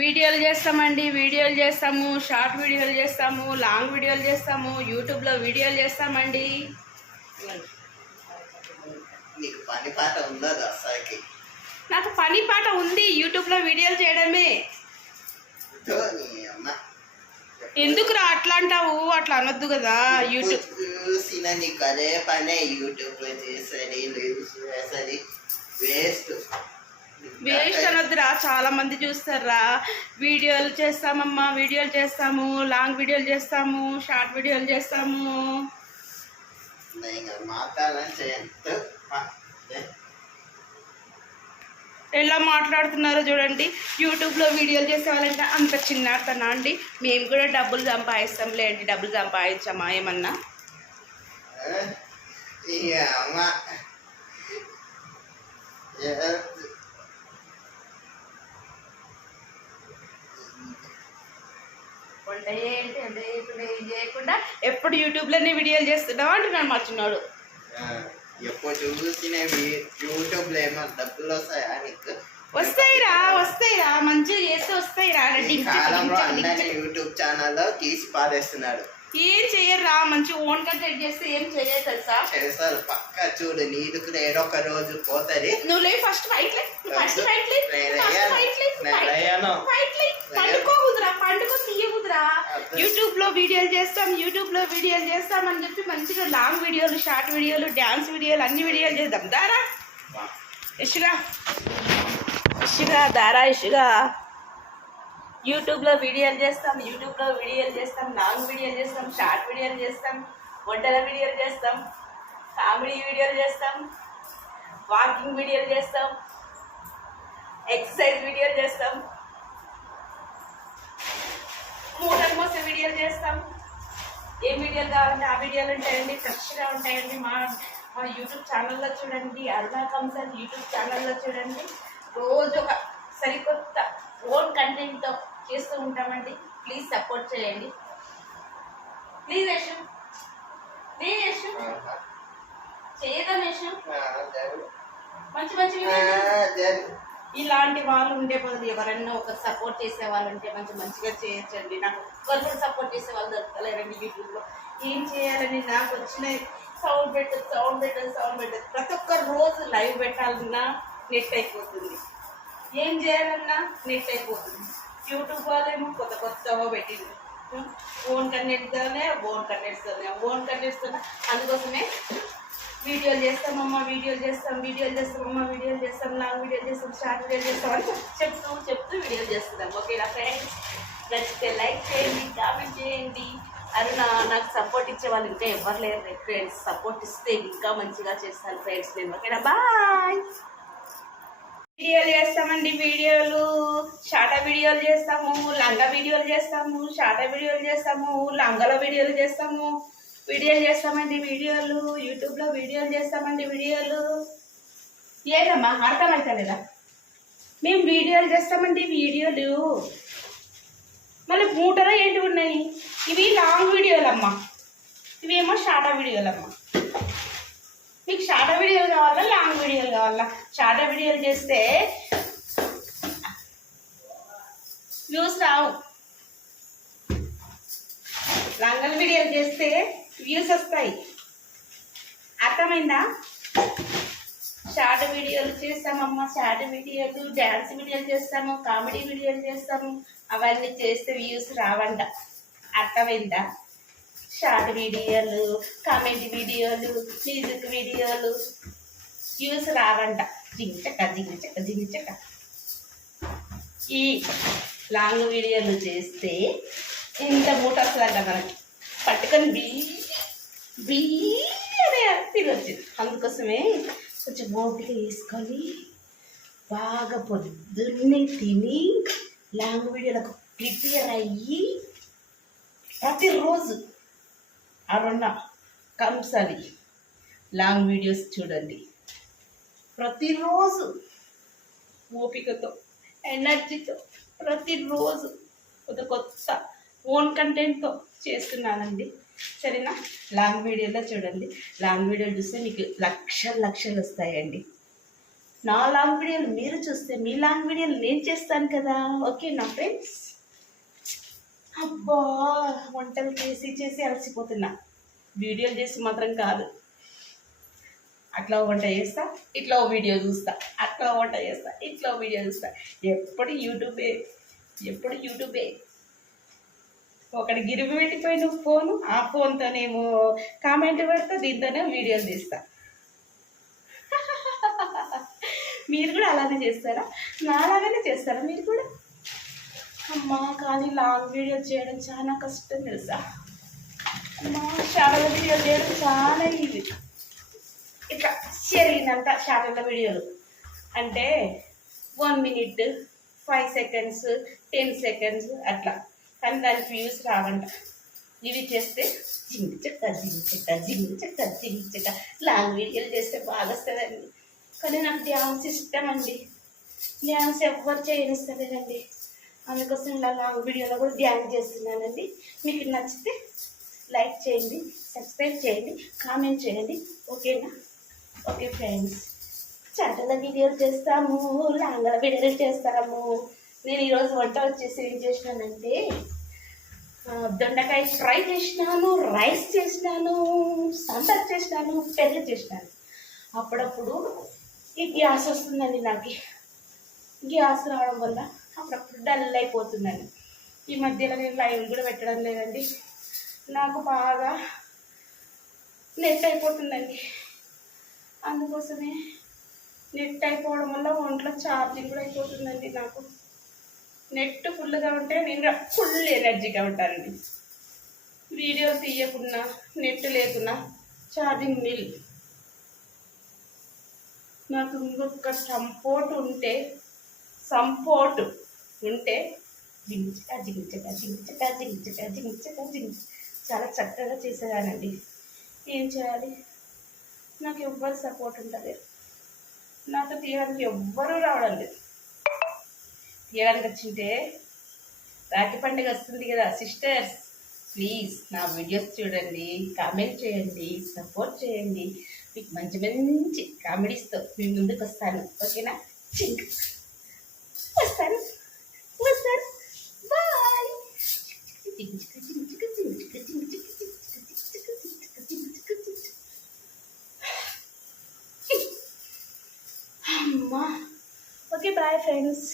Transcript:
వీడియోలు చేస్తామండి వీడియోలు చేస్తాము షార్ట్ వీడియోలు చేస్తాము లాంగ్ వీడియోలు చేస్తాము యూట్యూబ్లో వీడియోలు చేస్తామండి. నీకు పని పాట ఉందా అసలుకి నాకు పని పాట ఉంది యూట్యూబ్లో వీడియోలు చేయడమే. అమ్మ. ఎందుకురా అట్లా అంటావు అట్లా అనొద్దు కదా యూట్యూబ్. చూసిన నీకు అదే పనే యూట్యూబ్లో చేసరి రీల్స్ చేసరి వేస్ట్. వేస్ట్ అనొద్దురా చాలా మంది చూస్తారా. వీడియోలు చేస్తామమ్మా వీడియోలు చేస్తాము లాంగ్ వీడియోలు చేస్తాము షార్ట్ వీడియోలు చేస్తాము. ఎలా మాట్లాడుతున్నారో చూడండి. యూట్యూబ్లో వీడియోలు చేసే వాళ్ళంటే అంత చిన్నతనా అండి. మేము కూడా డబ్బులు సంపాదిస్తాంలే అండి డబ్బులు సంపాదించామా ఏమన్నా? ఈ వంట ఏంటి వంట చేయకుండా ఏం చేయకుండా ఎప్పుడు యూట్యూబ్లోనే వీడియోలు చేస్తున్నావు అంటున్నాడు మా చిన్నోడు. ఎప్పుడు చూసిన యూట్యూబ్లో ఏమో డబ్బులు వస్తాయా నీకు? వస్తాయిరా వస్తాయిరా మంచిగా చేస్తే వస్తాయిరా. యూట్యూబ్ ఛానల్లో తీసి పారేస్తున్నాడు. ఏం చెయ్యరా మంచి ఓన్ కంటెంట్ చేస్తే ఏం చెయ్యదు తెలుసా? చేస్తారు పక్క చూడు నీకు ఏదో ఒక రోజు పోతుంది. నువ్వు లే ఫస్ట్ ఫైట్ లే ఫస్ట్ ఫైట్ లే నేను ఫస్ట్ లేయను. ఫైట్ లే నేను లేయను. ఫైట్ లే పండుకోకుదురా పండుకో తీయకుదురా అర్థం. యూట్యూబ్లో వీడియోలు చేస్తాం యూట్యూబ్లో వీడియోలు చేస్తాం అని చెప్పి మంచిగా లాంగ్ వీడియోలు షార్ట్ వీడియోలు డ్యాన్స్ వీడియోలు అన్ని వీడియోలు చేద్దాం. దారా? ఇషుగా ఇషుగా దారా ఇషుగా యూట్యూబ్లో వీడియోలు చేస్తాం యూట్యూబ్లో వీడియోలు చేస్తాం లాంగ్ వీడియోలు చేస్తాం షార్ట్ వీడియోలు చేస్తాం వంటల వీడియోలు చేస్తాం కామెడీ వీడియోలు చేస్తాం వాకింగ్ వీడియోలు చేస్తాం ఎక్సర్సైజ్ వీడియోలు చేస్తాం మూటలు మోసే వీడియోలు చేస్తాం. ఏం వీడియోలు కావాలంటే ఆ వీడియోలు ఉంటాయండి ఫ్రెష్గా ఉంటాయండి. మా మా యూట్యూబ్ ఛానల్లో చూడండి అరుణా కంసల్ యూట్యూబ్ ఛానల్లో చూడండి. రోజు ఒక సరికొత్త ఓన్ కంటెంట్తో చేస్తూ ఉంటామండి. ప్లీజ్ సపోర్ట్ చేయండి. ప్లీజ్ యశు. ప్లీజ్ యశు. చేయదాం యశు. మంచి మంచి. ఇలాంటి వాళ్ళు ఉండే బదులు ఎవరైనా ఒక సపోర్ట్ చేసే వాళ్ళు ఉంటే మంచి మంచిగా చేయొచ్చండి. నాకు ఒక్కరు కూడా సపోర్ట్ చేసే వాళ్ళు దొరకలేరండి యూట్యూబ్లో ఏం చేయాలని నాకు వచ్చిన సౌండ్ పెట్టదు సౌండ్ పెట్టదు సౌండ్ పెట్టదు. ప్రతి ఒక్క రోజు లైవ్ పెట్టాలన్నా నెట్ అయిపోతుంది. ఏం చేయాలన్నా నెట్ అయిపోతుంది. యూట్యూబ్ వాళ్ళేమో కొత్త కొత్తగా పెట్టింది ఓన్ కంటెంట్తోనే ఓన్ కంటెంట్స్తోనే ఓన్ కంటెంట్స్తోనే అందుకోసమే వీడియోలు చేస్తామమ్మా వీడియోలు చేస్తాం వీడియోలు చేస్తామమ్మా వీడియోలు చేస్తాం లాంగ్ వీడియోలు చేస్తాం షార్ట్ వీడియోలు చేస్తాం అని చెప్తూ చెప్తూ వీడియోలు చేస్తున్నాం. ఓకేనా ఫ్రెండ్స్ నచ్చితే లైక్ చేయండి కామెంట్ చేయండి. అది నా నాకు సపోర్ట్ ఇచ్చే వాళ్ళు ఇంకా ఎవరు లేరు ఫ్రెండ్స్ సపోర్ట్ ఇస్తే ఇంకా మంచిగా చేస్తాను ఫ్రెండ్స్ నేను. ఓకేనా? బాయ్ వీడియోలు చేస్తామండి వీడియోలు. షార్ట వీడియోలు చేస్తాము లంగా వీడియోలు చేస్తాము షార్ట వీడియోలు చేస్తాము లంగల వీడియోలు చేస్తాము. వీడియోలు చేస్తామండి వీడియోలు యూట్యూబ్లో వీడియోలు చేస్తామండి వీడియోలు. ఏదమ్మా? అర్థమవుతలేదా మేము వీడియోలు చేస్తామండి వీడియోలు. మళ్ళీ మూటలో ఏంటి ఉన్నాయి? ఇవి లాంగ్ వీడియోలమ్మా. ఇవేమో షార్ట్ వీడియోలమ్మా. మీకు షార్ట్ వీడియోలు కావాలా లాంగ్ వీడియోలు కావాలా? షార్ట్ వీడియోలు చేస్తే వ్యూస్ రావు. లంగల వీడియోలు చేస్తే వ్యూస్ వస్తాయి. అర్థమైందా? షార్ట్ వీడియోలు చేస్తామమ్మ షార్ట్ వీడియోలు డ్యాన్స్ వీడియోలు చేస్తాము కామెడీ వీడియోలు చేస్తాము అవన్నీ చేస్తే వ్యూస్ రావంట. అర్థమైందా? షార్ట్ వీడియోలు కామెడీ వీడియోలు మ్యూజిక్ వీడియోలు వ్యూస్ రావంట. జించక జించక జించక. ఈ లాంగ్ వీడియోలు చేస్తే ఇంత మూట వస్తుందంట మనకి. పట్టుకొని బీ బీ తినొచ్చు. అందుకోసమే కొంచెం ఓపిక వేసుకొని బాగా పొద్దున్నే తిని లాంగ్ వీడియోలకు ప్రిపేర్ అయ్యి ప్రతిరోజు అరుణ కంపల్సరీ లాంగ్ వీడియోస్ చూడండి. ప్రతిరోజు ఓపికతో ఎనర్జీతో ప్రతిరోజు ఒక కొత్త ఓన్ కంటెంట్తో చేస్తున్నానండి. సరేనా? లాంగ్ వీడియోలో చూడండి. లాంగ్ వీడియో చూస్తే మీకు లక్షలు లక్షలు వస్తాయండి. నా లాంగ్ వీడియోలు మీరు చూస్తే మీ లాంగ్ వీడియోలు నేను చేస్తాను కదా. ఓకే నా ఫ్రెండ్స్? అబ్బా వంటలు చేసి చేసి అలసిపోతున్నా. వీడియోలు చేసి మాత్రం కాదు. అట్లా వంట చేస్తా ఇట్లా వీడియో చూస్తా అట్లా వంట చేస్తా ఇట్లా వీడియో చూస్తా. ఎప్పుడు యూట్యూబే ఎప్పుడు యూట్యూబే. ఒకటి గిరివి పెట్టిపోయిన ఫోను ఆ ఫోన్తోనేమో కామెంట్ పెడతా దీంతోనే వీడియోలు తీస్తా. మీరు కూడా అలానే చేస్తారా? నాలాగానే చేస్తారా మీరు కూడా? అమ్మా కానీ లాంగ్ వీడియో చేయడం చాలా కష్టం తెలుసా? అమ్మా షార్ట్ వీడియో చేయడం చాలా ఈజీ. ఇట్లా జరిగినంత షార్ట్ వీడియోలు. అంటే one minute five seconds ten seconds అట్లా. కానీ దానికి వ్యూస్ రావంట. ఇవి చేస్తే జింగి చెక్క జింగి చెక్క జింగి చెక్క జింగి చెక్క. లాంగ్ వీడియోలు చేస్తే బాగా వస్తుందండి కానీ నాకు డ్యాన్స్ ఇష్టం అండి డ్యాన్స్ ఎవ్వరు చేయనిస్తలేదండి. అందుకోసం ఇలా లాంగ్ వీడియోలో కూడా డ్యాన్స్ చేస్తున్నానండి. మీకు నచ్చితే లైక్ చేయండి సబ్స్క్రైబ్ చేయండి కామెంట్ చేయండి. ఓకేనా? Okay friends. చాటల వీడియోలు చేస్తాము లాంగల వీడియోలు చేస్తాము. నేను ఈరోజు వంట వచ్చేసి ఏం చేసినానంటే దొండకాయ ఫ్రై చేసినాను రైస్ చేసినాను సంతర్ చేసినాను పెరుగు చేసినాను. అప్పుడప్పుడు ఈ గ్యాస్ వస్తుందండి నాకు. గ్యాస్ రావడం వల్ల అప్పుడప్పుడు డల్ అయిపోతుందండి. ఈ మధ్యలో నేను లైవ్ కూడా పెట్టడం లేదండి. నాకు బాగా నెట్ అయిపోతుందండి. అందుకోసమే నెట్ అయిపోవడం వల్ల ఒంట్లో ఛార్జింగ్ కూడా అయిపోతుందండి నాకు. నెట్ ఫుల్గా ఉంటే నేను ఫుల్ ఎనర్జీగా ఉంటానండి వీడియో తీయకున్నా నెట్ లేకున్నా ఛార్జింగ్ మిల్ నాకు ఇంకొక సంపోర్ట్ ఉంటే సంపోర్ట్ ఉంటే జించక జించక జించక జించక జించక జించ. చాలా చక్కగా చేసేదానండి. ఏం చేయాలి? నాకు ఎవ్వరు సపోర్ట్ ఉండలేదు. నాతో తీయడానికి ఎవ్వరూ రావడం లేదు. తీయడానికి వచ్చింటే రాఖీ పండుగ వస్తుంది కదా సిస్టర్స్ ప్లీజ్ నా వీడియోస్ చూడండి కామెంట్ చేయండి సపోర్ట్ చేయండి. మీకు మంచి మంచి కామెడీస్తో మీ ముందుకు వస్తాను. ఓకేనా? చింక్. వస్తాను. వస్తాను. బాయ్ అమ్మా. Okay bye friends